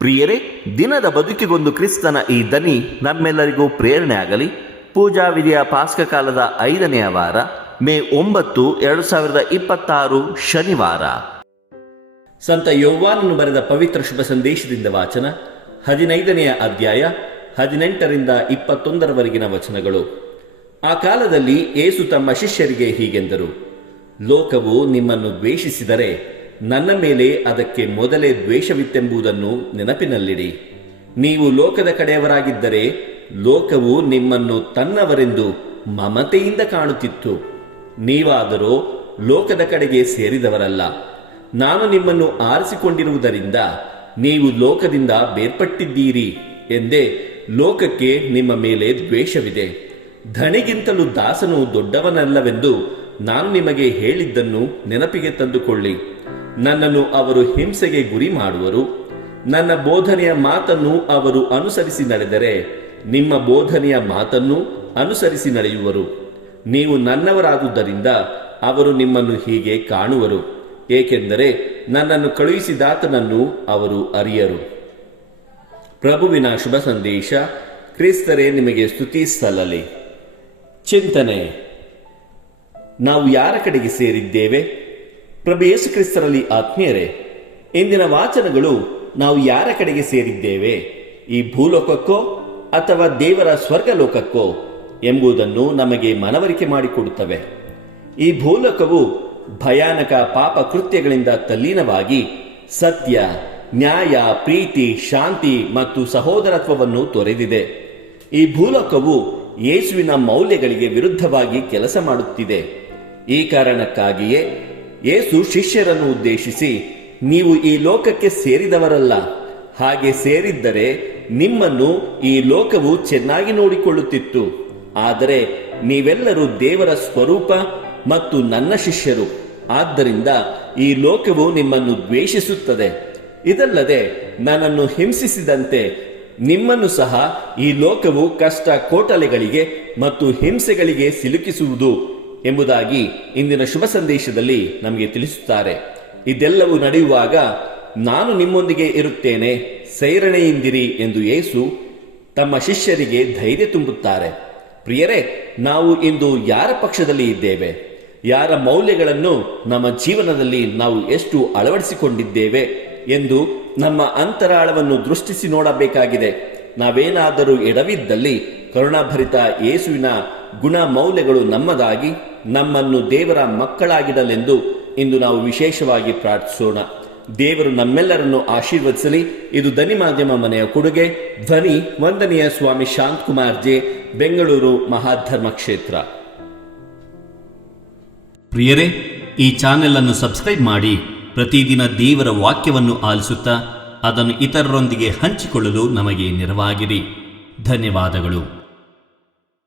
ಪ್ರಿಯರೇ, ದಿನದ ಬದುಕಿಗೊಂದು ಕ್ರಿಸ್ತನ ಈ ದನಿ ನಮ್ಮೆಲ್ಲರಿಗೂ ಪ್ರೇರಣೆ ಆಗಲಿ. ಪೂಜಾ ವಿಧಿಯ ಪಾಸ್ಕ ಕಾಲದ 5ನೆಯ ವಾರ, ಮೇ 9, 2026 ಶನಿವಾರ. ಸಂತ ಯೋವಾನನು ಬರೆದ ಪವಿತ್ರ ಶುಭ ಸಂದೇಶದಿಂದ ವಾಚನ. 15ನೆಯ ಅಧ್ಯಾಯ 18ರಿಂದ 21ರವರೆಗಿನ ವಚನಗಳು. ಆ ಕಾಲದಲ್ಲಿ ಯೇಸು ತಮ್ಮ ಶಿಷ್ಯರಿಗೆ ಹೀಗೆಂದರು: ಲೋಕವು ನಿಮ್ಮನ್ನು ದ್ವೇಷಿಸಿದರೆ ನನ್ನ ಮೇಲೆ ಅದಕ್ಕೆ ಮೊದಲೇ ದ್ವೇಷವಿತ್ತೆಂಬುದನ್ನು ನೆನಪಿನಲ್ಲಿಡಿ. ನೀವು ಲೋಕದ ಕಡೆಯವರಾಗಿದ್ದರೆ ಲೋಕವು ನಿಮ್ಮನ್ನು ತನ್ನವರೆಂದು ಮಮತೆಯಿಂದ ಕಾಣುತ್ತಿತ್ತು. ನೀವಾದರೋ ಲೋಕದ ಕಡೆಗೆ ಸೇರಿದವರಲ್ಲ. ನಾನು ನಿಮ್ಮನ್ನು ಆರಿಸಿಕೊಂಡಿರುವುದರಿಂದ ನೀವು ಲೋಕದಿಂದ ಬೇರ್ಪಟ್ಟಿದ್ದೀರಿ ಎಂದೇ ಲೋಕಕ್ಕೆ ನಿಮ್ಮ ಮೇಲೆ ದ್ವೇಷವಿದೆ. ಧಣಿಗಿಂತಲೂ ದಾಸನು ದೊಡ್ಡವನಲ್ಲವೆಂದು ನಾನು ನಿಮಗೆ ಹೇಳಿದ್ದನ್ನು ನೆನಪಿಗೆ ತಂದುಕೊಳ್ಳಿ. ನನ್ನನ್ನು ಅವರು ಹಿಂಸೆಗೆ ಗುರಿ ಮಾಡುವರು. ನನ್ನ ಬೋಧನೆಯ ಮಾತನ್ನು ಅವರು ಅನುಸರಿಸಿ ನಡೆದರೆ ನಿಮ್ಮ ಬೋಧನೆಯ ಮಾತನ್ನು ಅನುಸರಿಸಿ ನಡೆಯುವರು. ನೀವು ನನ್ನವರಾದುದರಿಂದ ಅವರು ನಿಮ್ಮನ್ನು ಹೀಗೆ ಕಾಣುವರು, ಏಕೆಂದರೆ ನನ್ನನ್ನು ಕಳುಹಿಸಿದಾತನನ್ನು ಅವರು ಅರಿಯರು. ಪ್ರಭುವಿನ ಶುಭ ಸಂದೇಶ. ಕ್ರಿಸ್ತರೇ, ನಿಮಗೆ ಸ್ತುತಿ ಸಲ್ಲಲಿ. ಚಿಂತನೆ: ನಾವು ಯಾರ ಕಡೆಗೆ ಸೇರಿದ್ದೇವೆ? ಪ್ರಭು ಯೇಸು ಕ್ರಿಸ್ತರಲ್ಲಿ ಆತ್ಮೀಯರೇ, ಇಂದಿನ ವಾಚನಗಳು ನಾವು ಯಾರ ಕಡೆಗೆ ಸೇರಿದ್ದೇವೆ, ಈ ಭೂಲೋಕಕ್ಕೋ ಅಥವಾ ದೇವರ ಸ್ವರ್ಗಲೋಕಕ್ಕೋ ಎಂಬುದನ್ನು ನಮಗೆ ಮನವರಿಕೆ ಮಾಡಿಕೊಡುತ್ತವೆ. ಈ ಭೂಲೋಕವು ಭಯಾನಕ ಪಾಪ ಕೃತ್ಯಗಳಿಂದ ತಲ್ಲೀನವಾಗಿ ಸತ್ಯ, ನ್ಯಾಯ, ಪ್ರೀತಿ, ಶಾಂತಿ ಮತ್ತು ಸಹೋದರತ್ವವನ್ನು ತೊರೆದಿದೆ. ಈ ಭೂಲೋಕವು ಯೇಸುವಿನ ಮೌಲ್ಯಗಳಿಗೆ ವಿರುದ್ಧವಾಗಿ ಕೆಲಸ ಮಾಡುತ್ತಿದೆ. ಈ ಕಾರಣಕ್ಕಾಗಿಯೇ ಯೇಸು ಶಿಷ್ಯರನ್ನು ಉದ್ದೇಶಿಸಿ, ನೀವು ಈ ಲೋಕಕ್ಕೆ ಸೇರಿದವರಲ್ಲ. ಹಾಗೆ ಸೇರಿದ್ದರೆ ನಿಮ್ಮನ್ನು ಈ ಲೋಕವು ಚೆನ್ನಾಗಿ ನೋಡಿಕೊಳ್ಳುತ್ತಿತ್ತು. ಆದರೆ ನೀವೆಲ್ಲರೂ ದೇವರ ಸ್ವರೂಪ ಮತ್ತು ನನ್ನ ಶಿಷ್ಯರು. ಆದ್ದರಿಂದ ಈ ಲೋಕವು ನಿಮ್ಮನ್ನು ದ್ವೇಷಿಸುತ್ತದೆ. ಇದಲ್ಲದೆ ನನ್ನನ್ನು ಹಿಂಸಿಸಿದಂತೆ ನಿಮ್ಮನ್ನು ಸಹ ಈ ಲೋಕವು ಕಷ್ಟ ಕೋಟಲೆಗಳಿಗೆ ಮತ್ತು ಹಿಂಸೆಗಳಿಗೆ ಸಿಲುಕಿಸುವುದು ಎಂಬುದಾಗಿ ಇಂದಿನ ಶುಭ ಸಂದೇಶದಲ್ಲಿ ನಮಗೆ ತಿಳಿಸುತ್ತಾರೆ. ಇದೆಲ್ಲವೂ ನಡೆಯುವಾಗ ನಾನು ನಿಮ್ಮೊಂದಿಗೆ ಇರುತ್ತೇನೆ, ಸೈರಣೆಯಿಂದಿರಿ ಎಂದು ಯೇಸು ತಮ್ಮ ಶಿಷ್ಯರಿಗೆ ಧೈರ್ಯ ತುಂಬುತ್ತಾರೆ. ಪ್ರಿಯರೇ, ನಾವು ಇಂದು ಯಾರ ಪಕ್ಷದಲ್ಲಿ ಇದ್ದೇವೆ? ಯಾರ ಮೌಲ್ಯಗಳನ್ನು ನಮ್ಮ ಜೀವನದಲ್ಲಿ ನಾವು ಎಷ್ಟು ಅಳವಡಿಸಿಕೊಂಡಿದ್ದೇವೆ ಎಂದು ನಮ್ಮ ಅಂತರಾಳವನ್ನು ದೃಷ್ಟಿಸಿ ನೋಡಬೇಕಾಗಿದೆ. ನಾವೇನಾದರೂ ಎಡವಿದ್ದಲ್ಲಿ ಕರುಣಾಭರಿತ ಯೇಸುವಿನ ಗುಣ ಮೌಲ್ಯಗಳು ನಮ್ಮದಾಗಿ ನಮ್ಮನ್ನು ದೇವರ ಮಕ್ಕಳಾಗಿಡಲೆಂದು ಇಂದು ನಾವು ವಿಶೇಷವಾಗಿ ಪ್ರಾರ್ಥಿಸೋಣ. ದೇವರು ನಮ್ಮೆಲ್ಲರನ್ನು ಆಶೀರ್ವದಿಸಲಿ. ಇದು ಧ್ವನಿ ಮಾಧ್ಯಮ ಮನೆಯ ಕೊಡುಗೆ. ಧ್ವನಿ ವಂದನೀಯ ಸ್ವಾಮಿ ಶಾಂತಕುಮಾರ್ ಜೆ, ಬೆಂಗಳೂರು ಮಹಾಧರ್ಮ ಕ್ಷೇತ್ರ. ಪ್ರಿಯರೇ, ಈ ಚಾನೆಲ್ ಅನ್ನು ಸಬ್ಸ್ಕ್ರೈಬ್ ಮಾಡಿ ಪ್ರತಿದಿನ ದೇವರ ವಾಕ್ಯವನ್ನು ಆಲಿಸುತ್ತಾ ಅದನ್ನು ಇತರರೊಂದಿಗೆ ಹಂಚಿಕೊಳ್ಳಲು ನಮಗೆ ನೆರವಾಗಿರಿ. ಧನ್ಯವಾದಗಳು.